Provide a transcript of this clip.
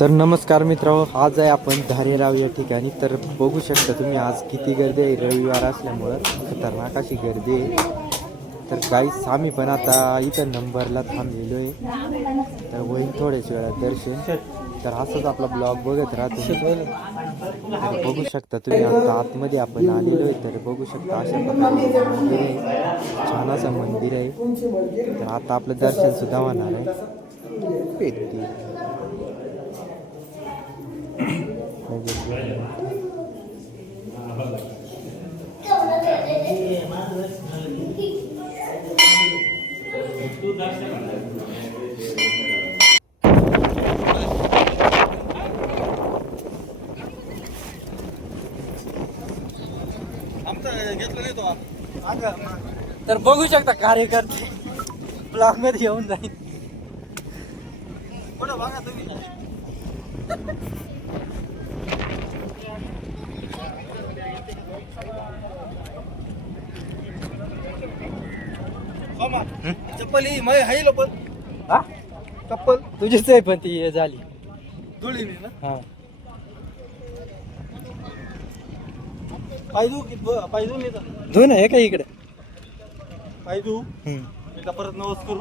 तर नमस्कार मित्रांनो, आज आहे आपण धारेराव या ठिकाणी. तर बघू शकता तुम्ही आज किती गर्दी आहे. रविवार असल्यामुळं खतरनाक अशी गर्दी आहे. तर गाईस आम्ही पण आता इथं नंबरला थांबलेलो आहे. तर होईल थोड्याच वेळात दर्शन. तर असंच आपला ब्लॉग बघत राहतो. तर बघू शकता तुम्ही आता आतमध्ये आपण आलेलो आहे. तर बघू शकता अशा प्रकारे मंदिर आहे, छान असं मंदिर आहे. तर आता आपलं दर्शन सुद्धा होणार आहे. तर बघू शकता कार्यकर्ते ब्लॉक मध्ये येऊन जाईल. बघा तुम्ही चप्पल ही मग हाय पण हा चप्पल तुझीच आहे पण ती झाली धुळी ना. हा पायदू पायदू नाही धुन आहे का इकडे पायदू परत नवस करू.